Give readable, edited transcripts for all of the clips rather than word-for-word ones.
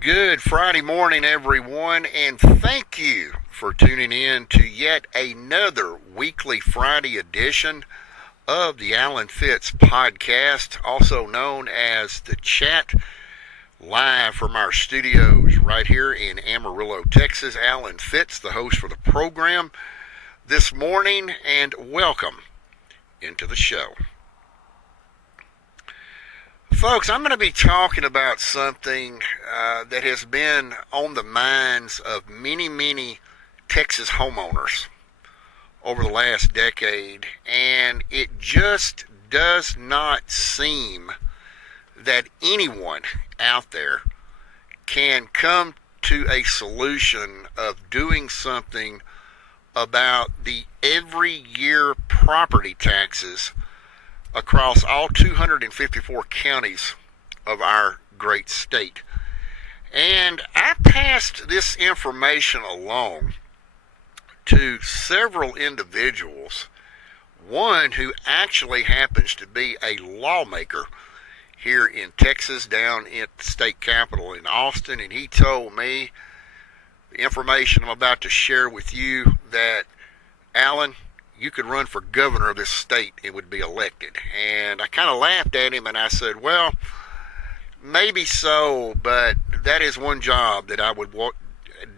Good Friday morning, everyone, and thank you for tuning in to yet another weekly Friday edition of the Alan Fitz podcast, also known as The Chat, live from our studios right here in Amarillo, Texas. Alan Fitz, the host for the program this morning, and welcome into the show. Folks, I'm going to be talking about something that has been on the minds of many Texas homeowners over the last decade, and it just does not seem that anyone out there can come to a solution of doing something about the every year property taxes across all 254 counties of our great state. And I passed this information along to several individuals, one who actually happens to be a lawmaker here in Texas, down at the state capitol in Austin, and he told me the information I'm about to share with you, that Alan, you could run for governor of this state and would be elected. And I kind of laughed at him and I said, well, maybe so, but that is one job that I would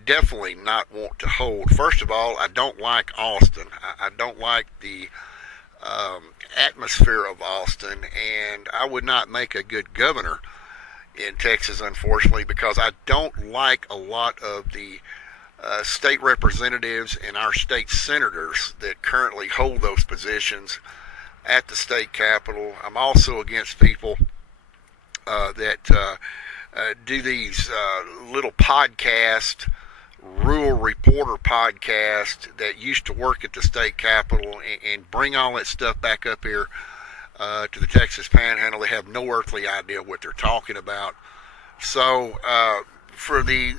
definitely not want to hold. First of all, I don't like Austin. I don't like the atmosphere of Austin, and I would not make a good governor in Texas, unfortunately, because I don't like a lot of the state representatives and our state senators that currently hold those positions at the state capitol. I'm also against people that do these little podcast, rural reporter podcast that used to work at the state capitol and bring all that stuff back up here to the Texas Panhandle. They have no earthly idea what they're talking about. So for the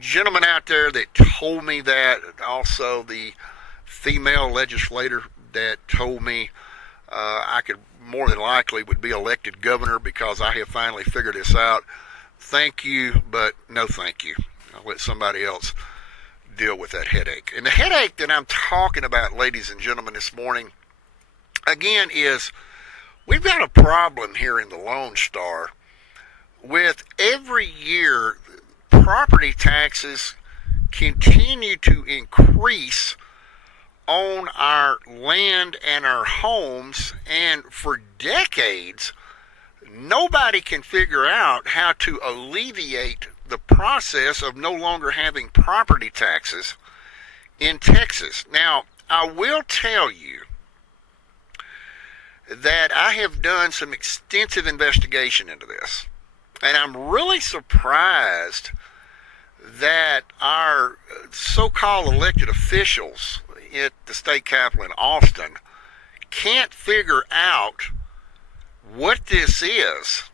gentleman out there that told me that, also the female legislator that told me I could more than likely would be elected governor because I have finally figured this out, thank you, but no thank you. I'll let somebody else deal with that headache. And the headache that I'm talking about, ladies and gentlemen, this morning, again, is we've got a problem here in the Lone Star with every year property taxes continue to increase on our land and our homes, and for decades nobody can figure out how to alleviate the process of no longer having property taxes in Texas. Now, I will tell you that I have done some extensive investigation into this, and I'm really surprised that our so-called elected officials at the state capitol in Austin can't figure out what this is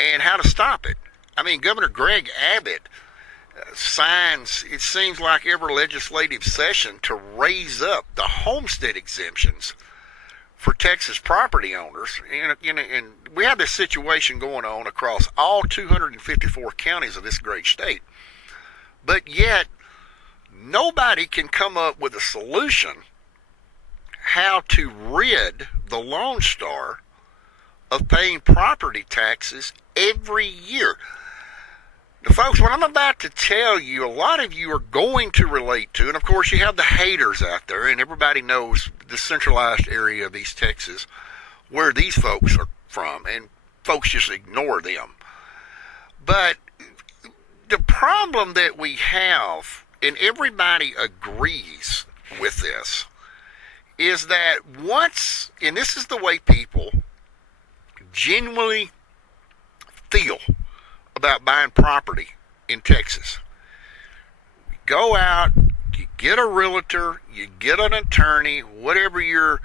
and how to stop it. I mean, Governor Greg Abbott signs, it seems like every legislative session, to raise up the homestead exemptions for Texas property owners. And we have this situation going on across all 254 counties of this great state. But yet, nobody can come up with a solution how to rid the Lone Star of paying property taxes every year. Now, folks, what I'm about to tell you, a lot of you are going to relate to, and of course you have the haters out there, and everybody knows the centralized area of East Texas where these folks are from, and folks just ignore them. But the problem that we have, and everybody agrees with this, is that once, and this is the way people genuinely feel about buying property in Texas. You go out, you get a realtor, you get an attorney, whatever you're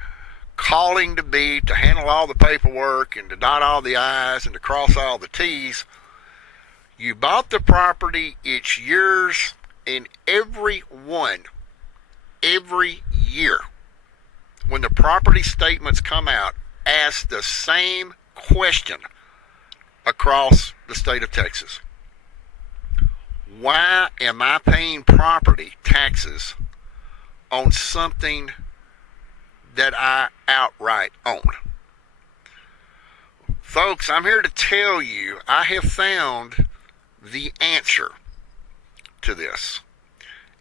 calling to be, to handle all the paperwork and to dot all the I's and to cross all the T's. You bought the property, it's yours, and every year, when the property statements come out, ask the same question across the state of Texas. Why am I paying property taxes on something that I outright own? Folks, I'm here to tell you I have found the answer to this.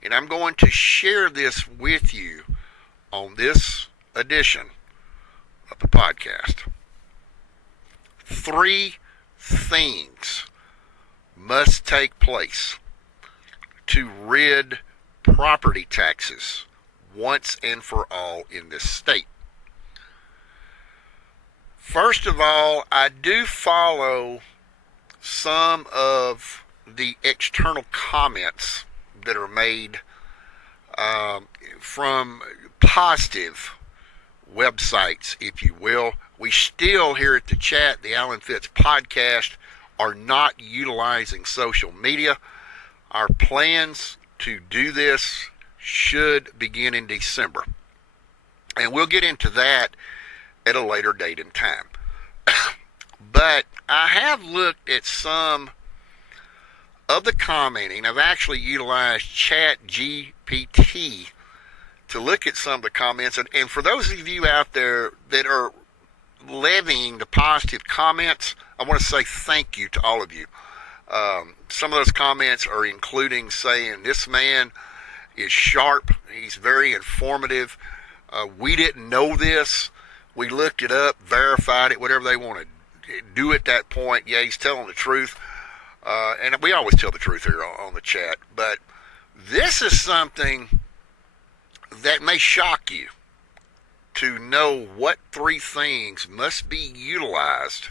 And I'm going to share this with you on this edition of the podcast. 3 things must take place to rid property taxes once and for all in this state. First of all, I do follow some of the external comments that are made from positive websites, if you will. We still here at the chat, the Alan Fitz podcast, are not utilizing social media. Our plans to do this should begin in December. And we'll get into that at a later date and time. But I have looked at some of the commenting. I've actually utilized ChatGPT to look at some of the comments. And for those of you out there that are levying the positive comments, I want to say thank you to all of you. Some of those comments are including saying, this man is sharp, he's very informative, we didn't know this, we looked it up, verified it, whatever they want to do at that point. Yeah, he's telling the truth. And we always tell the truth here on the chat. But this is something that may shock you, to know what 3 things must be utilized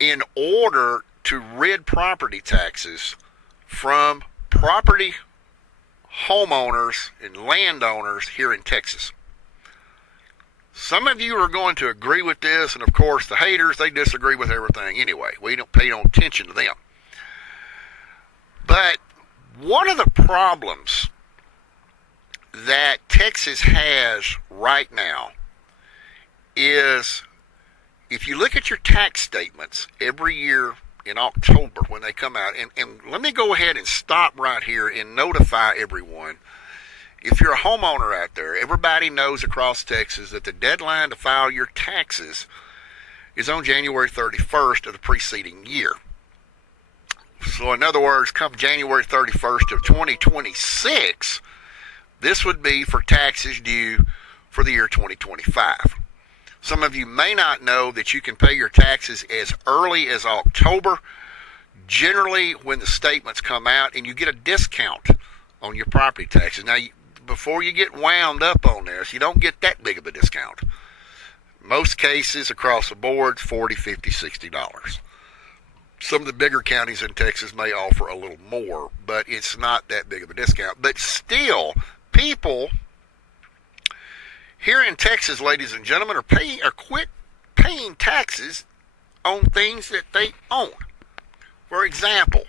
in order to rid property taxes from property homeowners and landowners here in Texas. Some of you are going to agree with this, and of course the haters, they disagree with everything anyway. We don't pay no attention to them. But one of the problems that Texas has right now is, if you look at your tax statements every year in October when they come out, and let me go ahead and stop right here and notify everyone. If you're a homeowner out there, everybody knows across Texas that the deadline to file your taxes is on January 31st of the preceding year. So in other words, come January 31st of 2026, this would be for taxes due for the year 2025. Some of you may not know that you can pay your taxes as early as October, generally when the statements come out, and you get a discount on your property taxes. Now, before you get wound up on this, you don't get that big of a discount. Most cases across the board, $40, $50, $60. Some of the bigger counties in Texas may offer a little more, but it's not that big of a discount. But still, people here in Texas, ladies and gentlemen, quit paying taxes on things that they own. For example,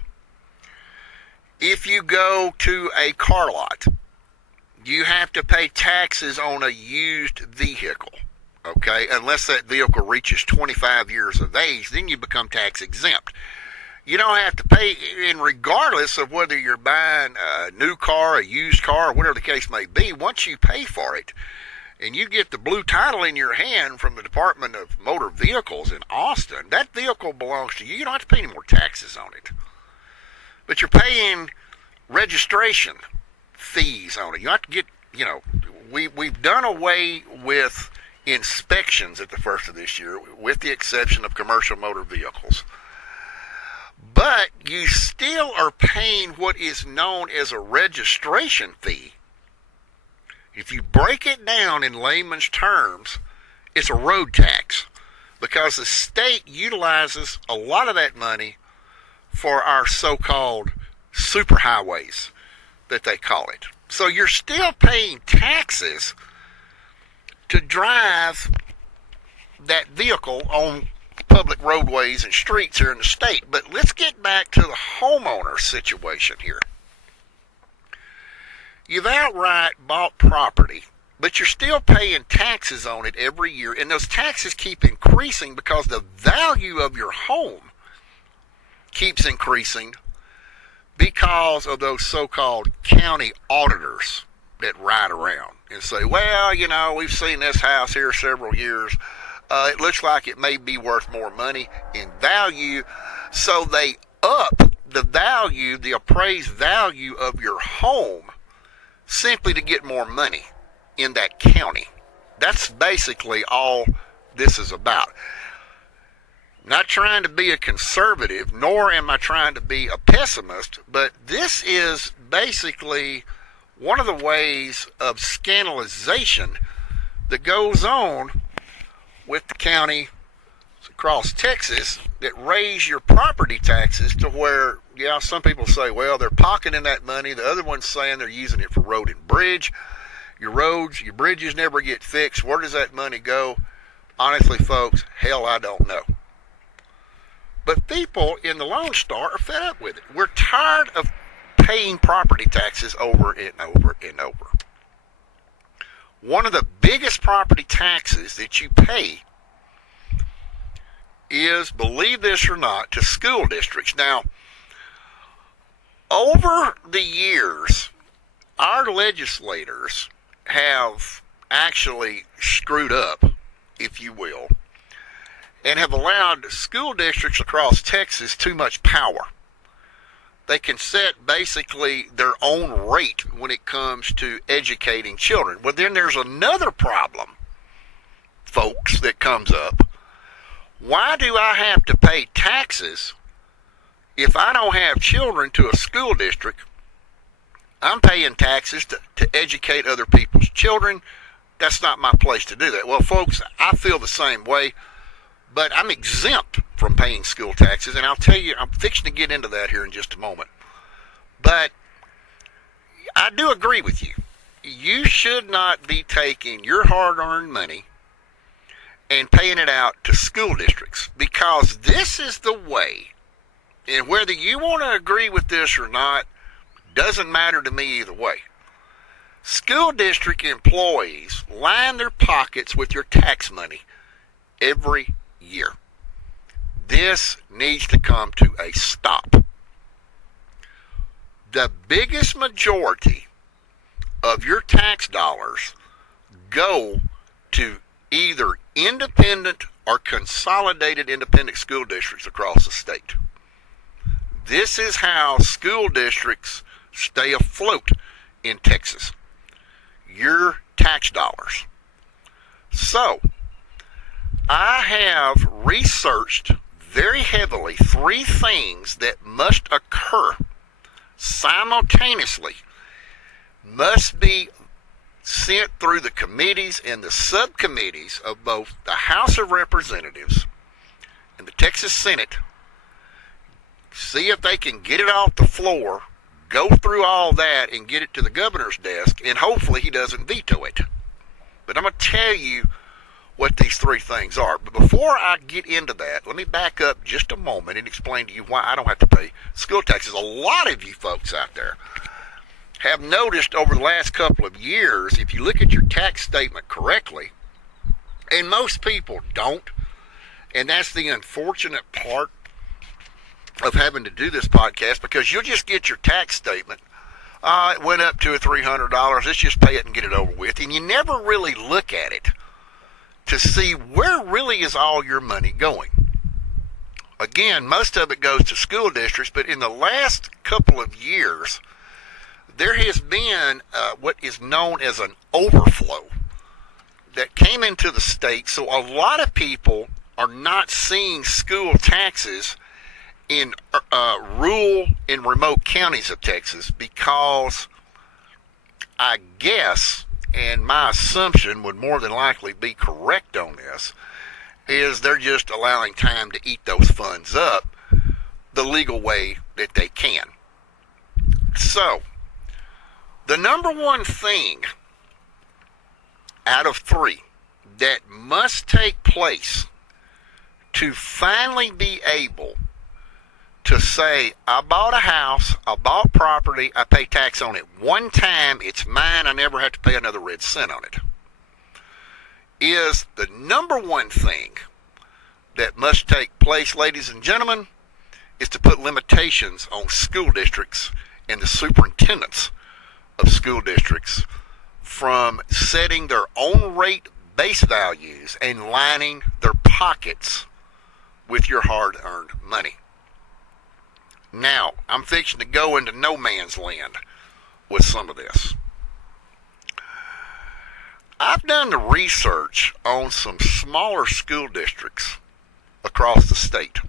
if you go to a car lot, you have to pay taxes on a used vehicle, okay? Unless that vehicle reaches 25 years of age, then you become tax exempt. You don't have to pay, and regardless of whether you're buying a new car, a used car, or whatever the case may be, once you pay for it, and you get the blue title in your hand from the Department of Motor Vehicles in Austin, that vehicle belongs to you. You don't have to pay any more taxes on it. But you're paying registration fees on it. You have to get, we've done away with inspections at the first of this year, with the exception of commercial motor vehicles. But you still are paying what is known as a registration fee. If you break it down in layman's terms, it's a road tax, because the state utilizes a lot of that money for our so-called superhighways that they call it. So you're still paying taxes to drive that vehicle on public roadways and streets here in the state. But let's get back to the homeowner situation here. You've outright bought property, but you're still paying taxes on it every year, and those taxes keep increasing because the value of your home keeps increasing because of those so-called county auditors that ride around and say, well, we've seen this house here several years. It looks like it may be worth more money in value. So they up the value, the appraised value of your home simply to get more money in that county. That's basically all this is about. Not trying to be a conservative, nor am I trying to be a pessimist, but this is basically one of the ways of scandalization that goes on with the county across Texas that raise your property taxes to where, some people say, well, they're pocketing that money. The other one's saying they're using it for road and bridge. Your roads, your bridges never get fixed. Where does that money go? Honestly, folks, hell, I don't know. But people in the Lone Star are fed up with it. We're tired of paying property taxes over and over and over. One of the biggest property taxes that you pay is, believe this or not, to school districts. Now, over the years, our legislators have actually screwed up, if you will, and have allowed school districts across Texas too much power. They can set basically their own rate when it comes to educating children. Well, then there's another problem, folks, that comes up. Why do I have to pay taxes if I don't have children to a school district? I'm paying taxes to educate other people's children. That's not my place to do that. Well, folks, I feel the same way. But I'm exempt from paying school taxes, and I'll tell you, I'm fixing to get into that here in just a moment. But I do agree with you. You should not be taking your hard-earned money and paying it out to school districts, because this is the way, and whether you want to agree with this or not, doesn't matter to me either way. School district employees line their pockets with your tax money every year. This needs to come to a stop. The biggest majority of your tax dollars go to either independent or consolidated independent school districts across the state. This is how school districts stay afloat in Texas. Your tax dollars. So, I have researched very heavily 3 things that must occur simultaneously, must be sent through the committees and the subcommittees of both the House of Representatives and the Texas Senate. See if they can get it off the floor, go through all that, and get it to the governor's desk, and hopefully he doesn't veto it. But I'm going to tell you what these 3 things are. But before I get into that, let me back up just a moment and explain to you why I don't have to pay school taxes. A lot of you folks out there have noticed over the last couple of years, if you look at your tax statement correctly, and most people don't, and that's the unfortunate part of having to do this podcast, because you'll just get your tax statement. It went up $200 or $300. Let's just pay it and get it over with. And you never really look at it to see where really is all your money going. Again, most of it goes to school districts, but in the last couple of years, there has been what is known as an overflow that came into the state. So a lot of people are not seeing school taxes in rural and remote counties of Texas because I guess, and my assumption would more than likely be correct on this, is they're just allowing time to eat those funds up the legal way that they can. So, the number one thing out of 3 that must take place to finally be able to say, I bought a house, I bought property, I pay tax on it one time, it's mine, I never have to pay another red cent on it, is the number one thing that must take place, ladies and gentlemen, is to put limitations on school districts and the superintendents of school districts from setting their own rate base values and lining their pockets with your hard-earned money. Now, I'm fixing to go into no man's land with some of this. I've done the research on some smaller school districts across the state.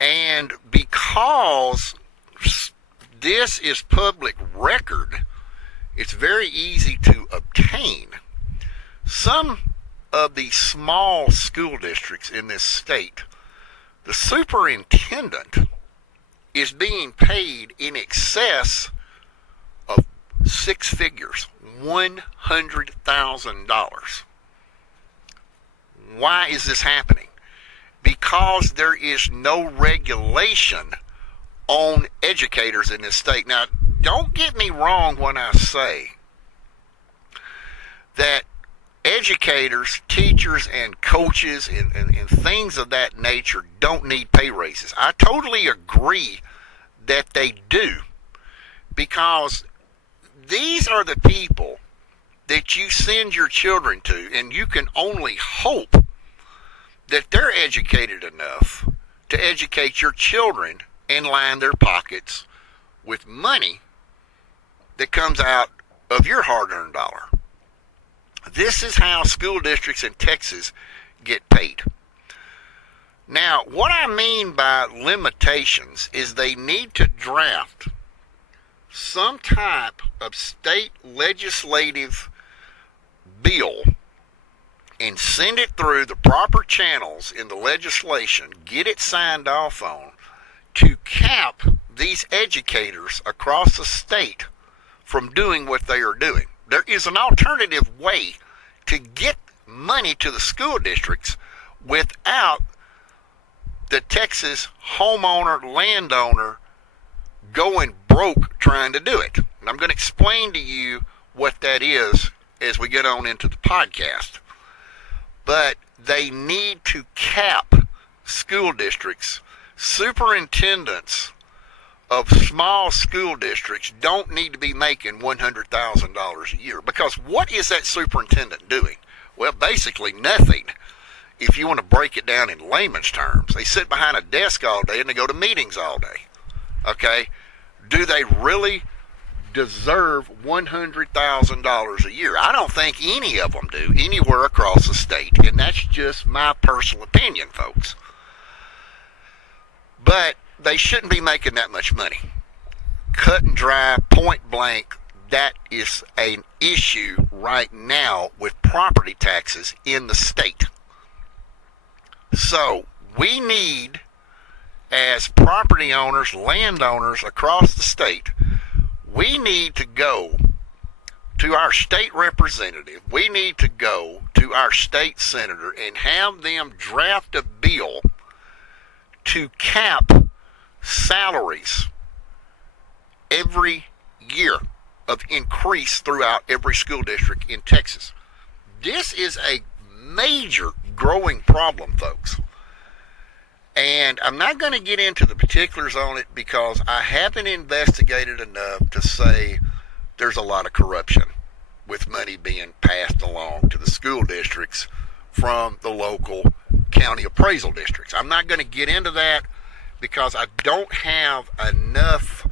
And because this is public record, it's very easy to obtain. Some of the small school districts in this state, the superintendent is being paid in excess of six figures, $100,000. Why is this happening? Because there is no regulation on educators in this state. Now, don't get me wrong when I say that educators, teachers, and coaches and things of that nature don't need pay raises. I totally agree that they do, because these are the people that you send your children to, and you can only hope that they're educated enough to educate your children and line their pockets with money that comes out of your hard-earned dollar. This is how school districts in Texas get paid. Now, what I mean by limitations is they need to draft some type of state legislative bill and send it through the proper channels in the legislation, get it signed off on, to cap these educators across the state from doing what they are doing. There is an alternative way to get money to the school districts without the Texas homeowner, landowner going broke trying to do it. And I'm going to explain to you what that is as we get on into the podcast. But they need to cap school districts. Superintendents of small school districts don't need to be making $100,000 a year, because what is that superintendent doing? Well, basically nothing. If you want to break it down in layman's terms, they sit behind a desk all day and they go to meetings all day. Okay? Do they really deserve $100,000 a year? I don't think any of them do anywhere across the state, and that's just my personal opinion, folks. But they shouldn't be making that much money. Cut and dry, point blank, that is an issue right now with property taxes in the state. So we need, as property owners, landowners across the state, we need to go to our state representative, we need to go to our state senator and have them draft a bill to cap salaries every year of increase throughout every school district in Texas. This is a major growing problem, folks. And I'm not going to get into the particulars on it because I haven't investigated enough to say there's a lot of corruption with money being passed along to the school districts from the local county appraisal districts. I'm not going to get into that because I don't have enough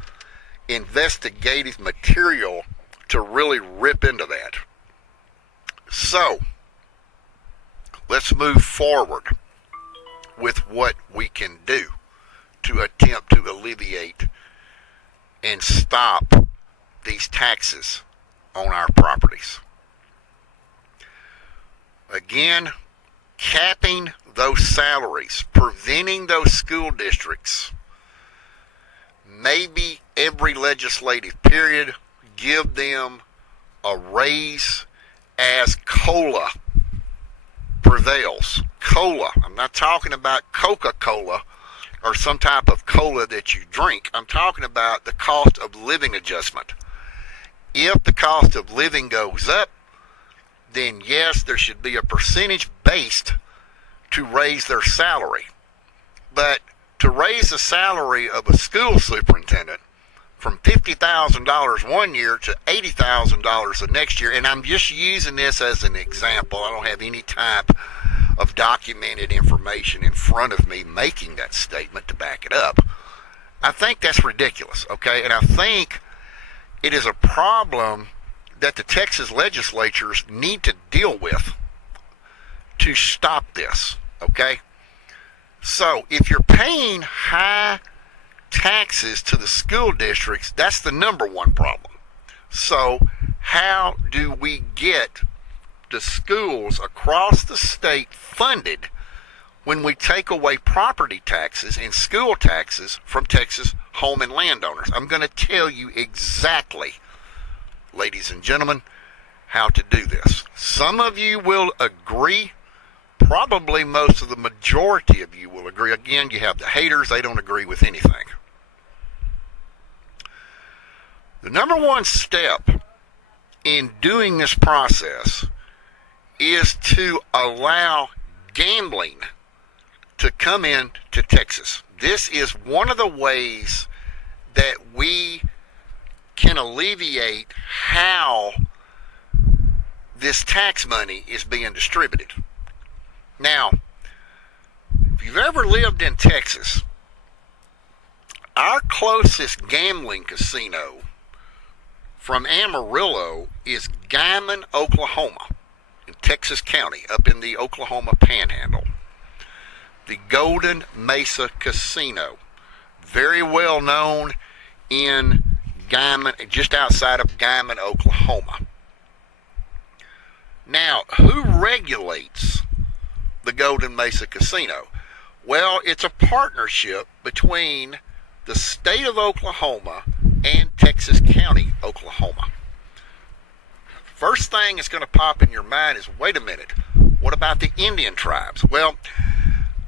investigative material to really rip into that. So, let's move forward with what we can do to attempt to alleviate and stop these taxes on our properties. Again, capping those salaries, preventing those school districts, maybe every legislative period, give them a raise as COLA prevails. COLA. I'm not talking about Coca-Cola or some type of cola that you drink. I'm talking about the cost of living adjustment. If the cost of living goes up, then yes, there should be a percentage based to raise their salary. But to raise the salary of a school superintendent from $50,000 one year to $80,000 the next year, and I'm just using this as an example. I don't have any type of documented information in front of me making that statement to back it up. I think that's ridiculous, okay? And I think it is a problem that the Texas legislatures need to deal with to stop this, okay? So if you're paying high taxes to the school districts, that's the number one problem. So how do we get the schools across the state funded when we take away property taxes and school taxes from Texas home and landowners? I'm going to tell you exactly, ladies and gentlemen, how to do this. Some of you will agree. Probably most of the majority of you will agree. Again, you have the haters. They don't agree with anything. The number one step in doing this process is to allow gambling to come in to Texas. This is one of the ways that we can alleviate how this tax money is being distributed. Now, if you've ever lived in Texas, our closest gambling casino from Amarillo is Guymon, Oklahoma, in Texas County, up in the Oklahoma Panhandle. The Golden Mesa Casino, very well known in Guymon, just outside of Guymon, Oklahoma. Now, who regulates the Golden Mesa Casino? Well, it's a partnership between the state of Oklahoma and Texas County, Oklahoma. First thing that's going to pop in your mind is, wait a minute, what about the Indian tribes? Well,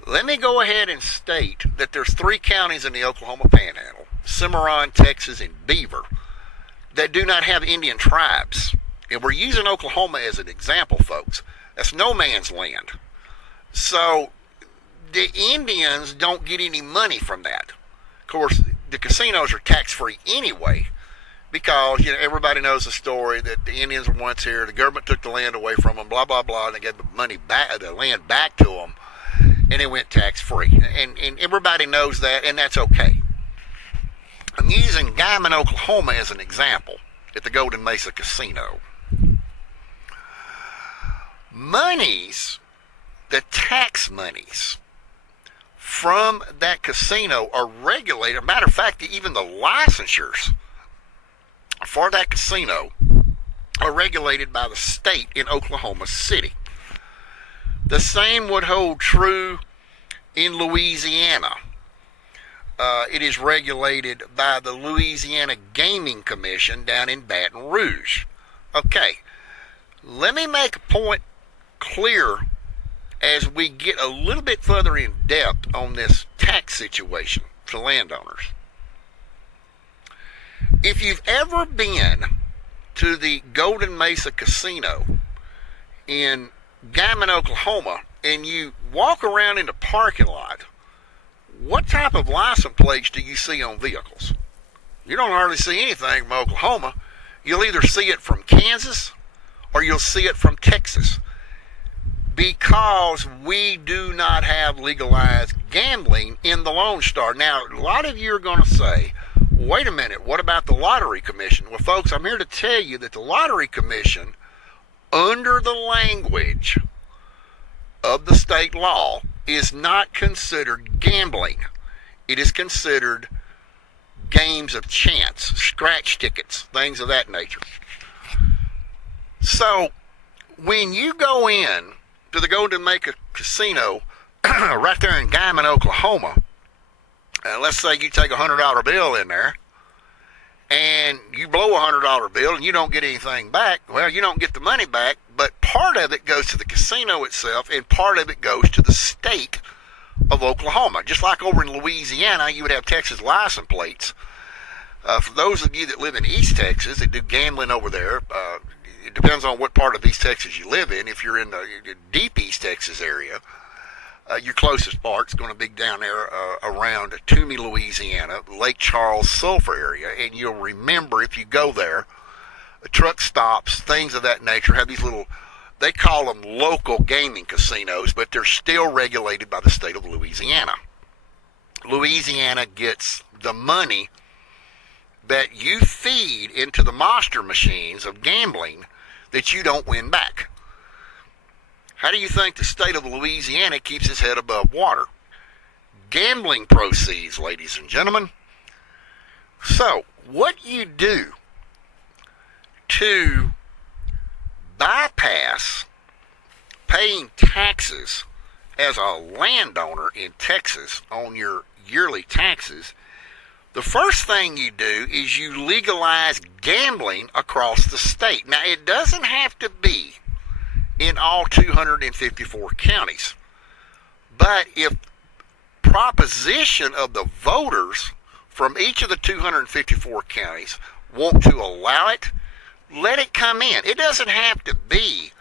let me go ahead and state that there's 3 counties in the Oklahoma Panhandle, Cimarron, Texas, and Beaver, that do not have Indian tribes. And we're using Oklahoma as an example, folks. That's no man's land. So the Indians don't get any money from that. Of course, the casinos are tax-free anyway, because everybody knows the story that the Indians were once here, the government took the land away from them, blah blah blah, and they gave the money back, the land back to them, and it went tax-free. And everybody knows that, and that's okay. I'm using Guymon, Oklahoma as an example at the Golden Mesa Casino. The tax monies from that casino are regulated. Matter of fact, even the licensures for that casino are regulated by the state in Oklahoma City. The same would hold true in Louisiana. It is regulated by the Louisiana Gaming Commission down in Baton Rouge. Okay, let me make a point clear as we get a little bit further in depth on this tax situation for landowners. If you've ever been to the Golden Mesa Casino in Guymon, Oklahoma, and you walk around in the parking lot, what type of license plates do you see on vehicles? You don't hardly see anything from Oklahoma. You'll either see it from Kansas or you'll see it from Texas, because we do not have legalized gambling in the Lone Star. Now, a lot of you are going to say, wait a minute, what about the Lottery Commission? Well, folks, I'm here to tell you that the Lottery Commission, under the language of the state law, is not considered gambling. It is considered games of chance, scratch tickets, things of that nature. So, when you go in to the Golden Mesa Casino right there in Guymon, Oklahoma, and let's say you take a $100 bill in there and you blow a $100 bill and you don't get anything back, well, you don't get the money back, but part of it goes to the casino itself and part of it goes to the state of Oklahoma. Just like over in Louisiana, you would have Texas license plates. For those of you that live in East Texas that do gambling over there, it depends on what part of East Texas you live in. If you're in the deep East Texas area, Your closest part's going to be down there around Toomey, Louisiana, Lake Charles, Sulphur area. And you'll remember if you go there, truck stops, things of that nature have these little, they call them local gaming casinos, but they're still regulated by the state of Louisiana. Louisiana gets the money that you feed into the monster machines of gambling that you don't win back. How do you think the state of Louisiana keeps its head above water? Gambling proceeds, ladies and gentlemen. So, what you do to bypass paying taxes as a landowner in Texas on your yearly taxes, the first thing you do is you legalize gambling across the state. Now, it doesn't have to be in all 254 counties. But if proposition of the voters from each of the 254 counties want to allow it, let it come in. It doesn't have to be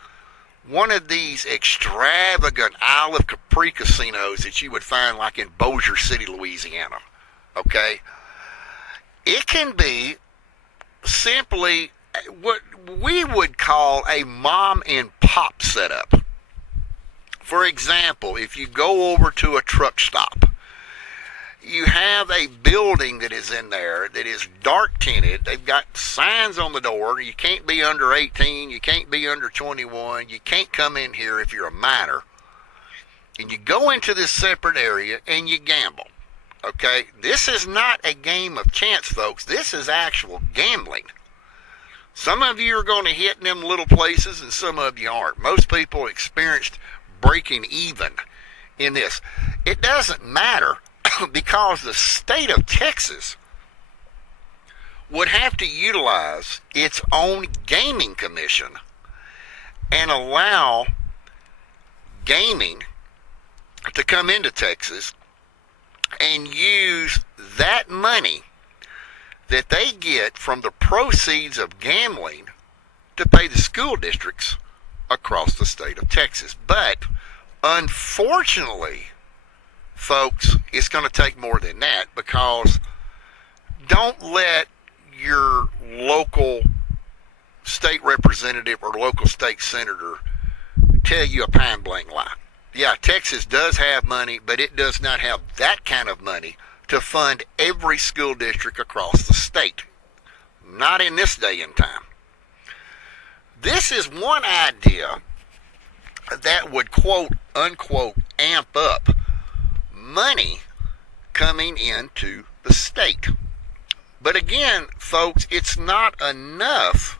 one of these extravagant Isle of Capri casinos that you would find like in Bossier City, Louisiana. Okay? It can be simply what we would call a mom and pop setup. For example, if you go over to a truck stop, you have a building that is in there that is dark tinted. They've got signs on the door. You can't be under 18. You can't be under 21. You can't come in here if you're a minor. And you go into this separate area and you gamble. Okay? This is not a game of chance, folks. This is actual gambling. Some of you are going to hit in them little places and some of you aren't. Most people experienced breaking even in this. It doesn't matter because the state of Texas would have to utilize its own gaming commission and allow gaming to come into Texas and use that money that they get from the proceeds of gambling to pay the school districts across the state of Texas. But unfortunately, folks, it's going to take more than that, because don't let your local state representative or local state senator tell you a pine blank lie. Yeah, Texas does have money, but it does not have that kind of money to fund every school district across the state. Not in this day and time. This is one idea that would, quote unquote, amp up money coming into the state. But again, folks, it's not enough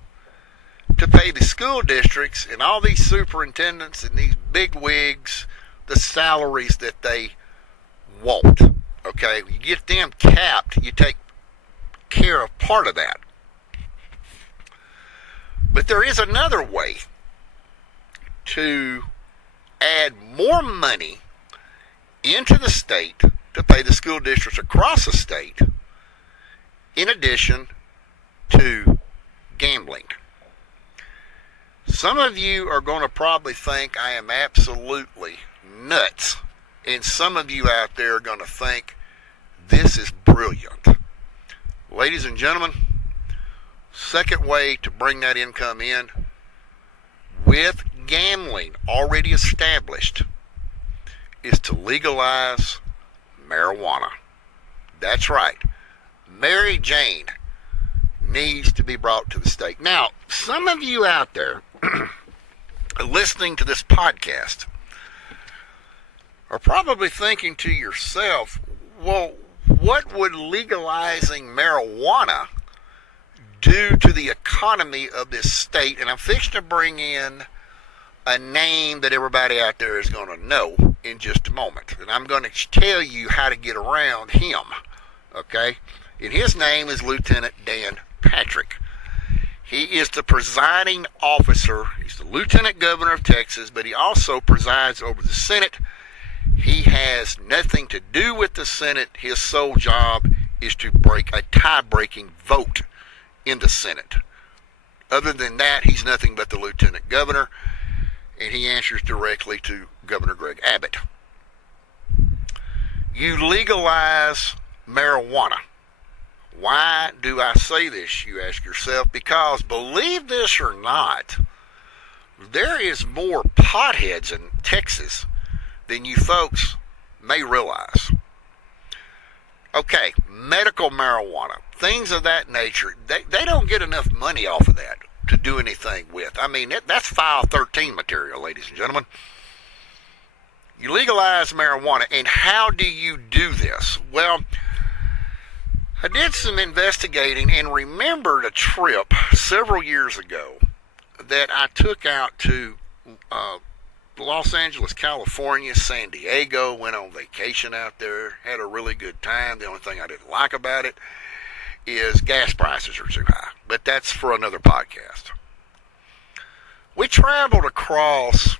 to pay the school districts and all these superintendents and these big wigs the salaries that they want. Okay, you get them capped, you take care of part of that. But there is another way to add more money into the state to pay the school districts across the state, in addition to gambling. Some of you are going to probably think I am absolutely nuts, and some of you out there are going to think this is brilliant. Ladies and gentlemen, second way to bring that income in, with gambling already established, is to legalize marijuana. That's right. Mary Jane needs to be brought to the state. Now, some of you out there listening to this podcast are probably thinking to yourself, well, what would legalizing marijuana do to the economy of this state? And I'm fixing to bring in a name that everybody out there is going to know in just a moment. And I'm going to tell you how to get around him. Okay? And his name is Lieutenant Dan Patrick. He is the presiding officer. He's the Lieutenant Governor of Texas, but he also presides over the Senate. He has nothing to do with the Senate. His sole job is to break a tie-breaking vote in the Senate. Other than that, he's nothing but the Lieutenant Governor, and he answers directly to Governor Greg Abbott. You legalize marijuana. Why do I say this, you ask yourself? Because believe this or not, there is more potheads in Texas than you folks may realize. Okay, medical marijuana, things of that nature, they don't get enough money off of that to do anything with. I mean, that's File 13 material, ladies and gentlemen. You legalize marijuana, and how do you do this? Well, I did some investigating and remembered a trip several years ago that I took out to Los Angeles, California, San Diego, went on vacation out there, had a really good time. The only thing I didn't like about it is gas prices are too high, but that's for another podcast. We traveled across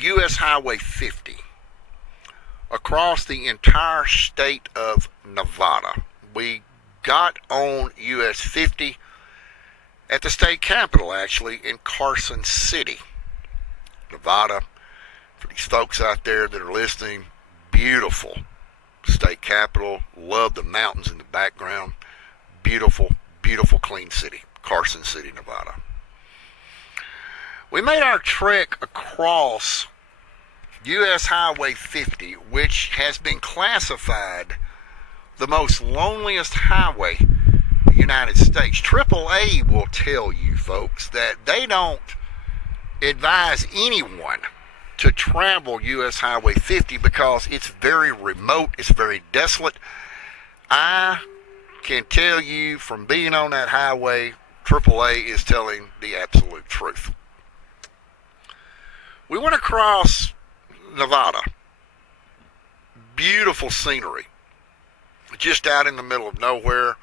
U.S. Highway 50, across the entire state of Nevada. We got on U.S. 50 at the state capitol, actually, in Carson City, Nevada. For these folks out there that are listening, beautiful state capitol. Love the mountains in the background. Beautiful, beautiful, clean city, Carson City, Nevada. We made our trek across U.S. Highway 50, which has been classified the most loneliest highway in the United States. AAA will tell you, folks, that they don't advise anyone to travel U.S. Highway 50 because it's very remote, it's very desolate. I can tell you from being on that highway, AAA is telling the absolute truth. We went across Nevada. Beautiful scenery. Just out in the middle of nowhere.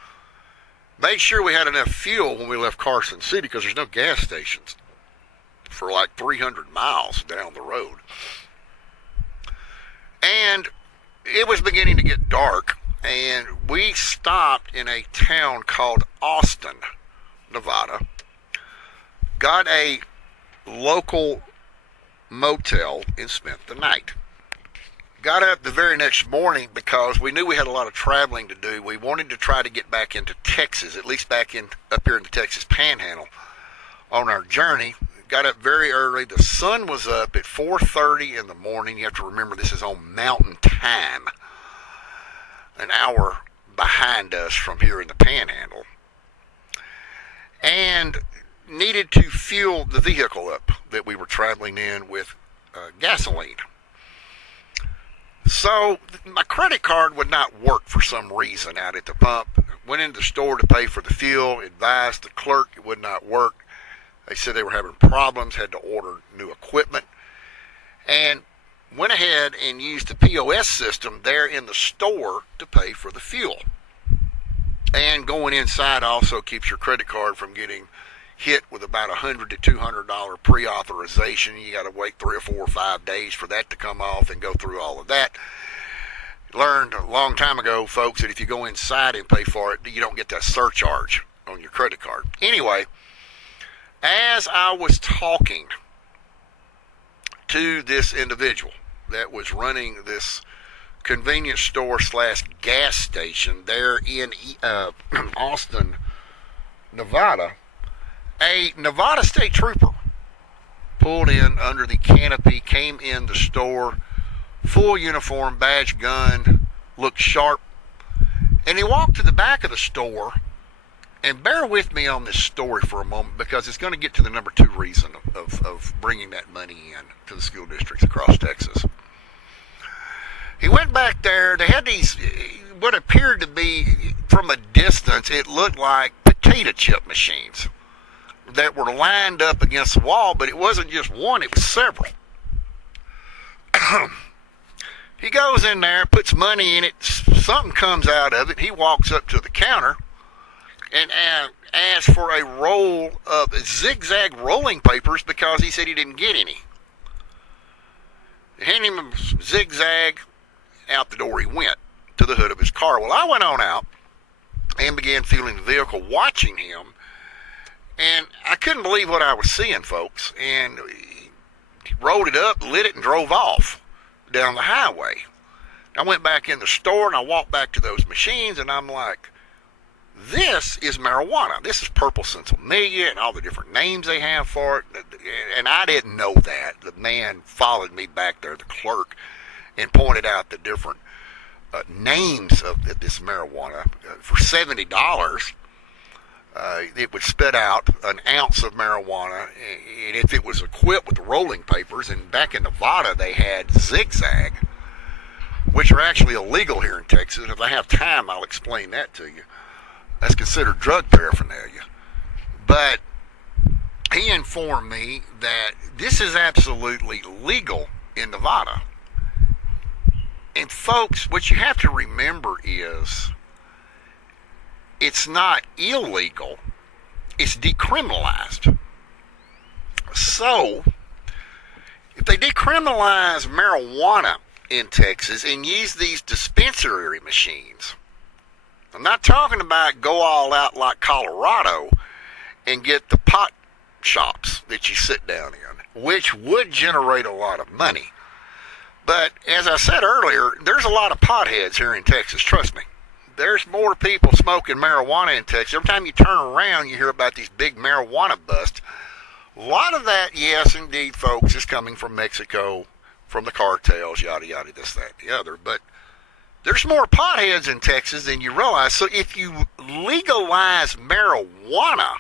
Made sure we had enough fuel when we left Carson City because there's no gas stations for like 300 miles down the road. And it was beginning to get dark, and we stopped in a town called Austin, Nevada. Got a local motel and spent the night. Got up the very next morning because we knew we had a lot of traveling to do. We wanted to try to get back into Texas, at least back in up here in the Texas Panhandle on our journey. Got up very early. The sun was up at 4:30 in the morning. You have to remember this is on Mountain Time, an hour behind us from here in the Panhandle, and needed to fuel the vehicle up that we were traveling in with gasoline. So my credit card would not work for some reason out at the pump. Went into the store to pay for the fuel, advised the clerk it would not work. They said they were having problems, had to order new equipment, and went ahead and used the POS system there in the store to pay for the fuel. And going inside also keeps your credit card from getting hit with about $100 to $200 pre-authorization. You got to wait 3 or 4 or 5 days for that to come off and go through all of that. Learned a long time ago, folks, that if you go inside and pay for it, you don't get that surcharge on your credit card. Anyway, as I was talking to this individual that was running this convenience store / gas station there in Austin, Nevada, a Nevada state trooper pulled in under the canopy, came in the store, full uniform, badge, gun, looked sharp, and he walked to the back of the store. And bear with me on this story for a moment because it's going to get to the number 2 reason of bringing that money in to the school districts across Texas. He went back there. They had these, what appeared to be, from a distance, it looked like potato chip machines that were lined up against the wall, but it wasn't just one, it was several. He goes in there, puts money in it, something comes out of it. He walks up to the counter and asked for a roll of zigzag rolling papers because he said he didn't get any. They handed him a zigzag. Out the door he went to the hood of his car. Well, I went on out and began fueling the vehicle, watching him, and I couldn't believe what I was seeing, folks. And he rolled it up, lit it, and drove off down the highway. I went back in the store and I walked back to those machines and I'm like, this is marijuana. This is purple centimiglia and all the different names they have for it. And I didn't know that. The man followed me back there, the clerk, and pointed out the different names of this marijuana. For $70, it would spit out an ounce of marijuana. And if it was equipped with rolling papers, and back in Nevada they had Zigzag, which are actually illegal here in Texas. If I have time, I'll explain that to you. That's considered drug paraphernalia. But he informed me that this is absolutely legal in Nevada. And folks, what you have to remember is it's not illegal, it's decriminalized. So, if they decriminalize marijuana in Texas and use these dispensary machines, I'm not talking about go all out like Colorado and get the pot shops that you sit down in, which would generate a lot of money. But as I said earlier, there's a lot of potheads here in Texas, trust me. There's more people smoking marijuana in Texas. Every time you turn around, you hear about these big marijuana busts. A lot of that, yes, indeed, folks, is coming from Mexico, from the cartels, yada, yada, this, that, the other. But there's more potheads in Texas than you realize. So if you legalize marijuana,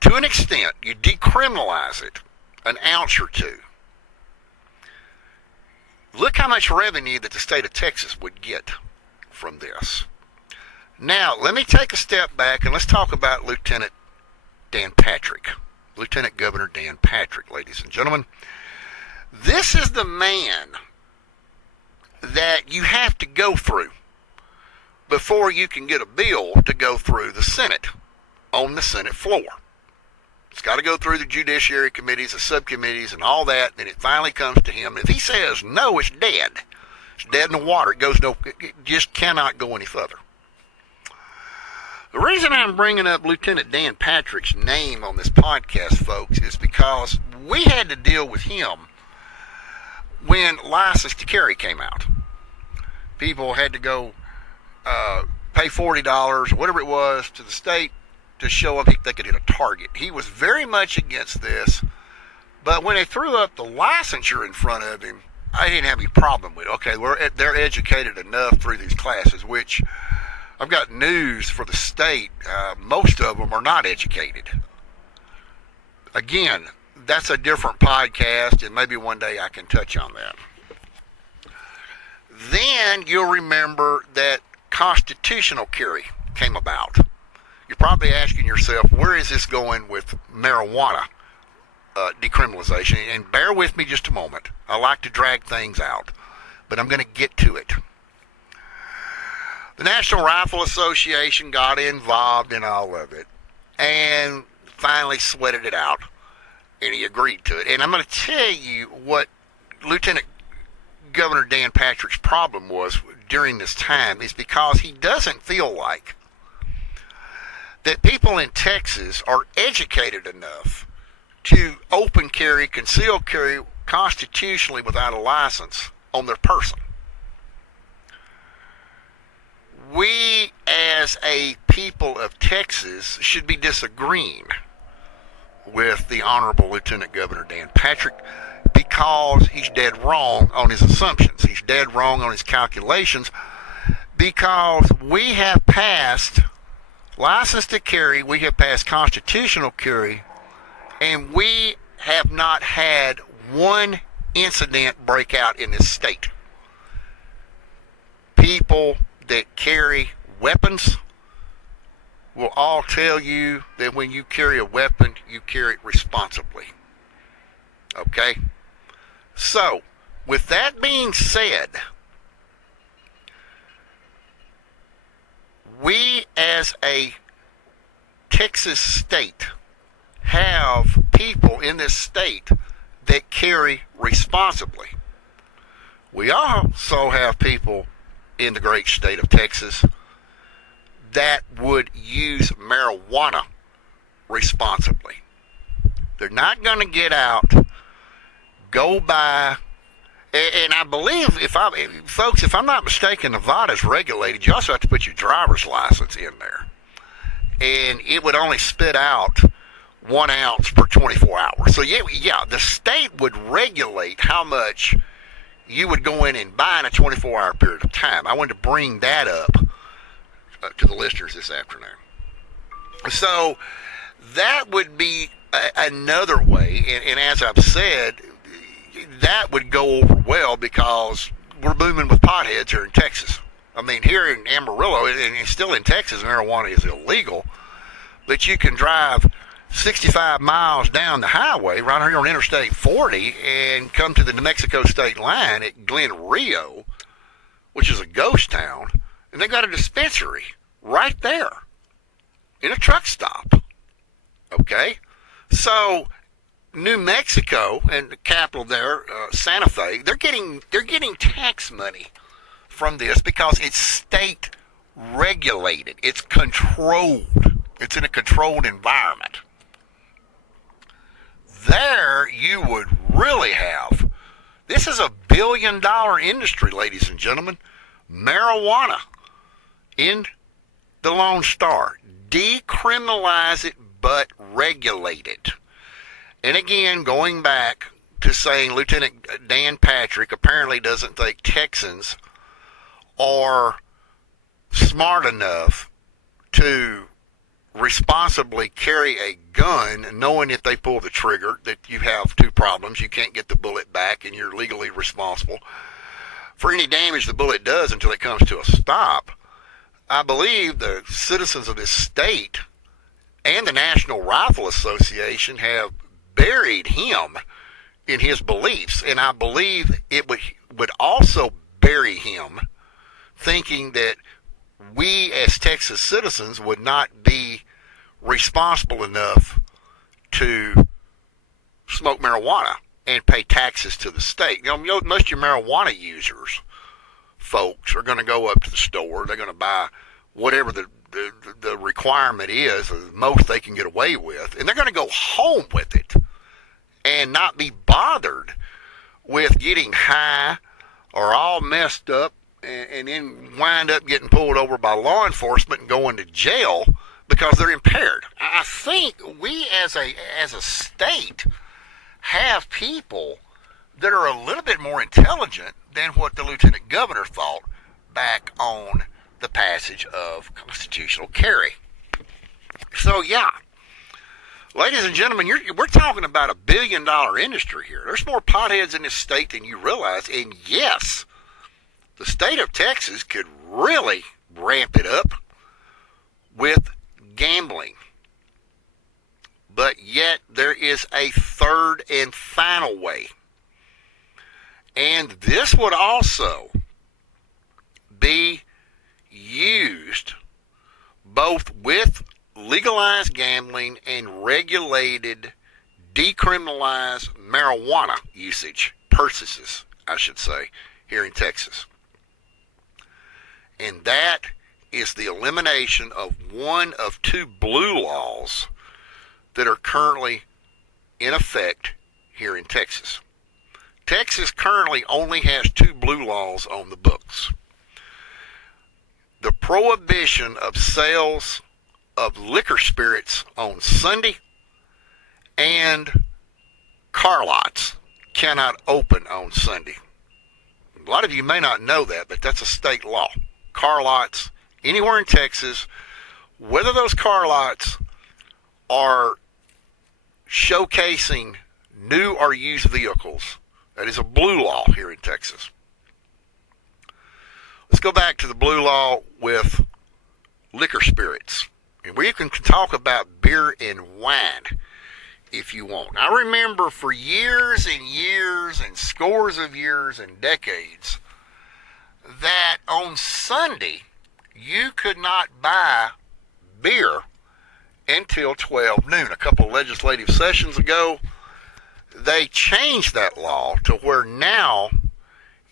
to an extent, you decriminalize it an ounce or two. Look how much revenue that the state of Texas would get from this. Now, let me take a step back and let's talk about Lieutenant Dan Patrick. Lieutenant Governor Dan Patrick, ladies and gentlemen. This is the man that you have to go through before you can get a bill to go through the Senate, on the Senate floor. It's got to go through the judiciary committees, the subcommittees, and all that, and it finally comes to him. If he says no, it's dead. It's dead in the water. It just cannot go any further. The reason I'm bringing up Lieutenant Dan Patrick's name on this podcast, folks, is because we had to deal with him when License to Carry came out. People had to go pay $40 or whatever it was to the state to show up they could hit a target. He was very much against this, but when they threw up the licensure in front of him, I didn't have any problem with it. Okay, they're educated enough through these classes, which I've got news for the state. Most of them are not educated. Again, that's a different podcast, and maybe one day I can touch on that. Then you'll remember that constitutional carry came about. You're probably asking yourself, where is this going with marijuana decriminalization? And bear with me just a moment. I like to drag things out, but I'm going to get to it. The National Rifle Association got involved in all of it and finally sweated it out, and he agreed to it. And I'm going to tell you what Lieutenant Governor Dan Patrick's problem was during this time is because he doesn't feel like that people in Texas are educated enough to open carry, concealed carry constitutionally without a license on their person. We, as a people of Texas, should be disagreeing with the Honorable Lieutenant Governor Dan Patrick because he's dead wrong on his assumptions. He's dead wrong on his calculations because we have passed license to carry, we have passed constitutional carry, and we have not had one incident break out in this state. People that carry weapons will all tell you that when you carry a weapon, you carry it responsibly. Okay? So, with that being said, we as a Texas state have people in this state that carry responsibly. We also have people in the great state of Texas that would use marijuana responsibly. They're not going to get out, go buy And I believe, if I'm not mistaken, Nevada's regulated. You also have to put your driver's license in there, and it would only spit out 1 ounce per 24 hours. So yeah, the state would regulate how much you would go in and buy in a 24-hour period of time. I wanted to bring that up to the listeners this afternoon. So that would be another way, and as I've said, that would go over well because we're booming with potheads here in Texas. I mean, here in Amarillo, and still in Texas, marijuana is illegal, but you can drive 65 miles down the highway right here on Interstate 40 and come to the New Mexico state line at Glen Rio, which is a ghost town, and they got a dispensary right there in a truck stop. Okay? So New Mexico and the capital there, Santa Fe, they're getting tax money from this because it's state regulated. It's controlled. It's in a controlled environment. There you would really have, this is a billion-dollar industry, ladies and gentlemen, marijuana in the Lone Star. Decriminalize it, but regulate it. And again, going back to saying Lieutenant Dan Patrick apparently doesn't think Texans are smart enough to responsibly carry a gun, knowing if they pull the trigger that you have two problems. You can't get the bullet back, and you're legally responsible for any damage the bullet does until it comes to a stop. I believe the citizens of this state and the National Rifle Association have buried him in his beliefs, and I believe it would also bury him thinking that we as Texas citizens would not be responsible enough to smoke marijuana and pay taxes to the state. You know, most of your marijuana users, folks, are going to go up to the store. They're going to buy whatever the requirement is, the most they can get away with, and they're going to go home with it and not be bothered with getting high or all messed up and then wind up getting pulled over by law enforcement and going to jail because they're impaired. I think we as a state have people that are a little bit more intelligent than what the lieutenant governor thought back on the passage of constitutional carry. So yeah, ladies and gentlemen, we're talking about $1 billion industry here. There's more potheads in this state than you realize, and yes, the state of Texas could really ramp it up with gambling. But yet there is a third and final way. And this would also be used both with legalized gambling and regulated, decriminalized marijuana usage, purchases, I should say, here in Texas. And that is the elimination of one of two blue laws that are currently in effect here in Texas. Texas currently only has two blue laws on the books. The prohibition of sales of liquor spirits on Sunday, and car lots cannot open on Sunday. A lot of you may not know that, but that's a state law. Car lots anywhere in Texas, whether those car lots are showcasing new or used vehicles, that is a blue law here in Texas. Let's go back to the blue law with liquor spirits. And we can talk about beer and wine if you want. I remember for years and years and scores of years and decades that on Sunday you could not buy beer until 12 noon. A couple of legislative sessions ago, they changed that law to where now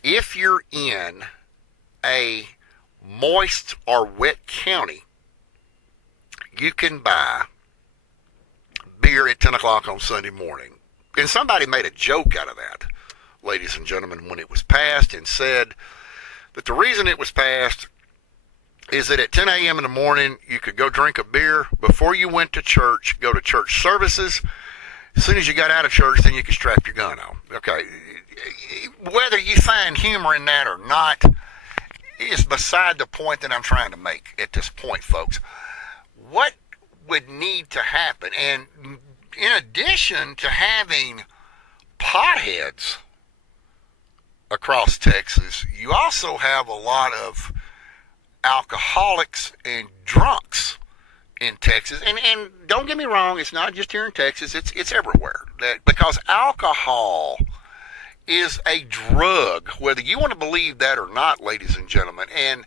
if you're in a moist or wet county, you can buy beer at 10 o'clock on Sunday morning. And somebody made a joke out of that. ladies and gentlemen, when it was passed, and said that the reason it was passed is that at 10 a.m. in the morning, you could go drink a beer before you went to church, go to church services. As soon as you got out of church, then you could strap your gun on. Okay, whether you find humor in that or not is beside the point that I'm trying to make at this point, folks. What would need to happen, and in addition to having potheads across Texas, you also have a lot of alcoholics and drunks in Texas. And don't get me wrong, it's not just here in Texas, it's everywhere. Because alcohol is a drug, whether you want to believe that or not, ladies and gentlemen. And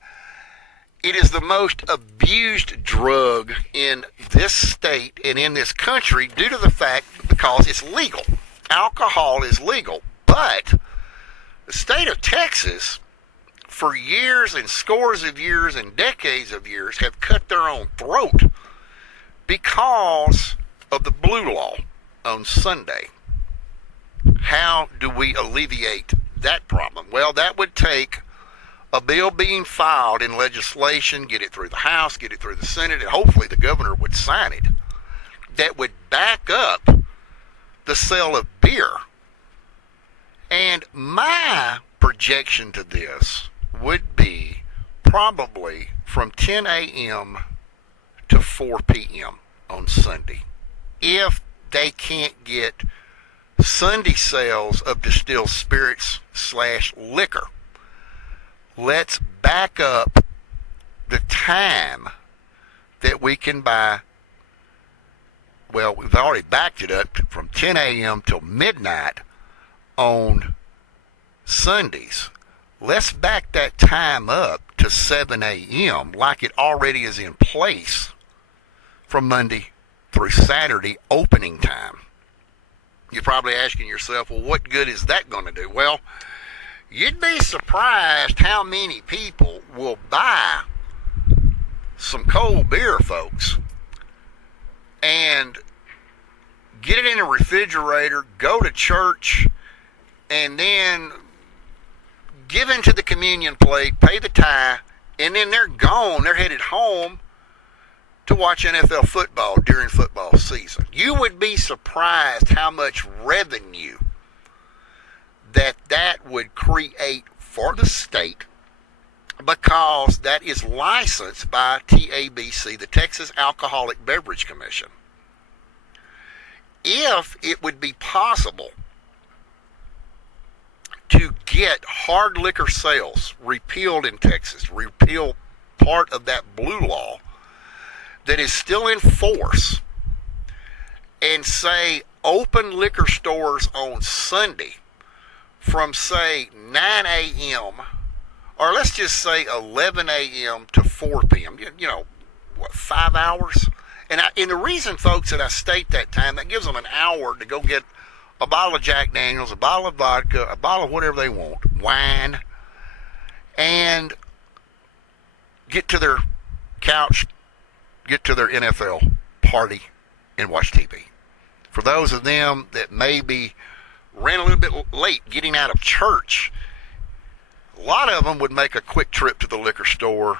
it is the most abused drug in this state and in this country due to the fact because it's legal. Alcohol is legal. But the state of Texas, for years and scores of years and decades of years, have cut their own throat because of the blue law on Sunday. How do we alleviate that problem? Well, that would take a bill being filed in legislation, get it through the House, get it through the Senate, and hopefully the governor would sign it, that would back up the sale of beer. And my projection to this would be probably from 10 a.m. to 4 p.m. on Sunday. If they can't get Sunday sales of distilled spirits / liquor, let's back up the time that we can buy. Well, we've already backed it up from 10 a.m. till midnight on Sundays. Let's back that time up to 7 a.m. like it already is in place from Monday through Saturday opening time. You're probably asking yourself, well, what good is that going to do? Well, you'd be surprised how many people will buy some cold beer, folks, and get it in a refrigerator, go to church, and then give into the communion plate, pay the tithe, and then they're gone. They're headed home to watch NFL football during football season. You would be surprised how much revenue that would create for the state, because that is licensed by TABC, the Texas Alcoholic Beverage Commission. If it would be possible to get hard liquor sales repealed in Texas, repeal part of that blue law that is still in force, and say open liquor stores on Sunday from say 9 a.m. or let's just say 11 a.m. to 4 p.m. You know, what, 5 hours? And the reason, folks, that I state that time, that gives them an hour to go get a bottle of Jack Daniels, a bottle of vodka, a bottle of whatever they want, wine, and get to their couch, get to their NFL party, and watch TV. For those of them that maybe ran a little bit late getting out of church, a lot of them would make a quick trip to the liquor store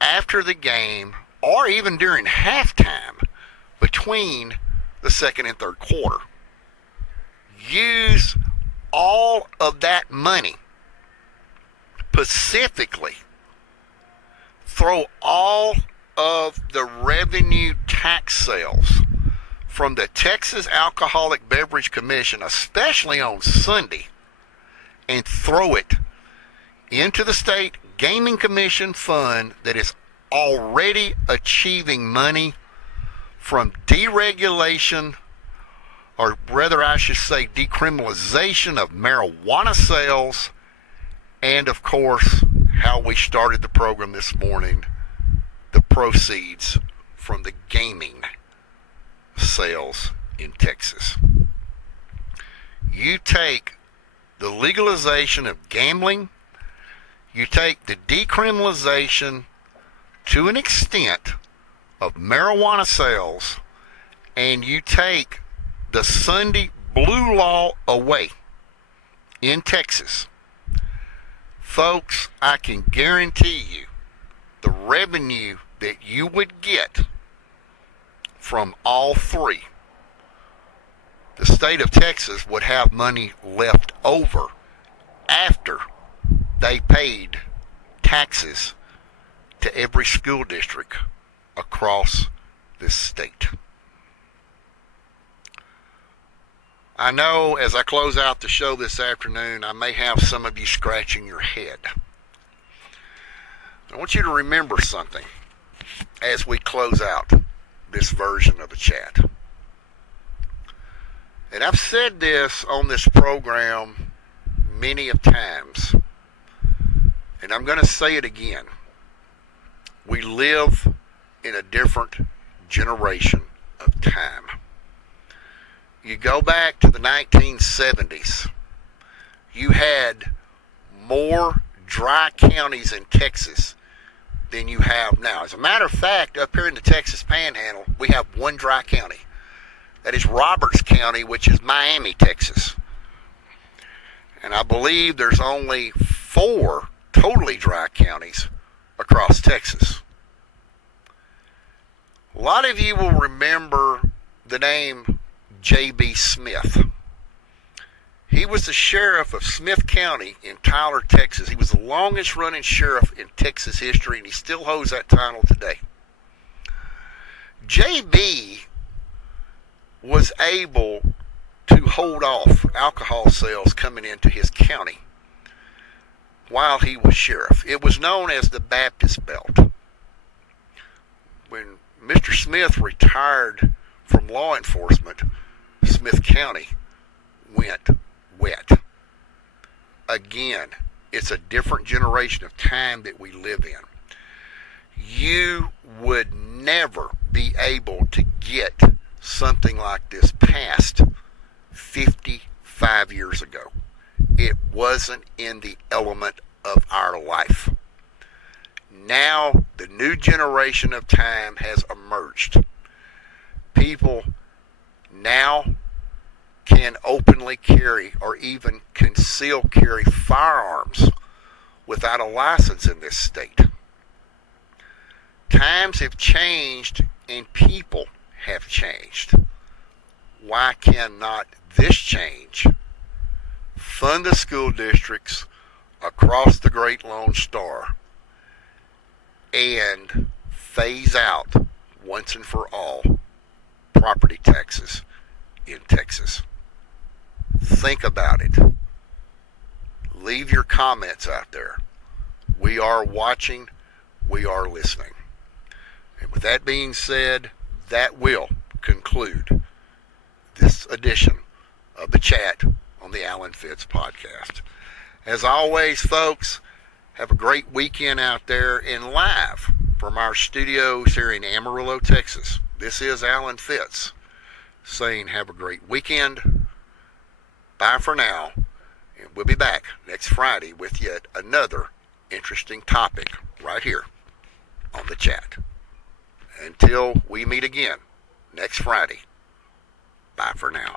after the game or even during halftime between the second and third quarter. Use all of that money specifically. Throw all of the revenue tax sales from the Texas Alcoholic Beverage Commission, especially on Sunday, and throw it into the state gaming commission fund that is already achieving money from deregulation, or rather I should say decriminalization of marijuana sales, and of course how we started the program this morning, the proceeds from the gaming sales in Texas. You take the legalization of gambling, you take the decriminalization to an extent of marijuana sales, and you take the Sunday blue law away, in Texas, folks, I can guarantee you the revenue that you would get from all three, the state of Texas would have money left over after they paid taxes to every school district across this state. I know as I close out the show this afternoon, I may have some of you scratching your head. I want you to remember something as we close out this version of the chat. And I've said this on this program many of times, and I'm going to say it again. We live in a different generation of time. You go back to the 1970s, you had more dry counties in Texas than you have now. As a matter of fact, up here in the Texas Panhandle, we have one dry county. That is Roberts County, which is Miami, Texas. And I believe there's only 4 totally dry counties across Texas. A lot of you will remember the name J.B. Smith. He was the sheriff of Smith County in Tyler, Texas. He was the longest running sheriff in Texas history, and he still holds that title today. J.B. was able to hold off alcohol sales coming into his county while he was sheriff. It was known as the Baptist Belt. When Mr. Smith retired from law enforcement, Smith County went wet. Again, it's a different generation of time that we live in. You would never be able to get something like this passed 55 years ago. It wasn't in the element of our life. Now, the new generation of time has emerged. People now can openly carry or even conceal carry firearms without a license in this state. Times have changed and people have changed. Why cannot this change? Fund the school districts across the Great Lone Star and phase out once and for all property taxes in Texas. Think about it. Leave your comments out there. We are watching. We are listening. And with that being said, that will conclude this edition of the chat on the Alan Fitz podcast. As always, folks, have a great weekend out there. And live from our studios here in Amarillo, Texas, this is Alan Fitz saying have a great weekend. Bye for now. And we'll be back next Friday with yet another interesting topic right here on the chat. Until we meet again next Friday, bye for now.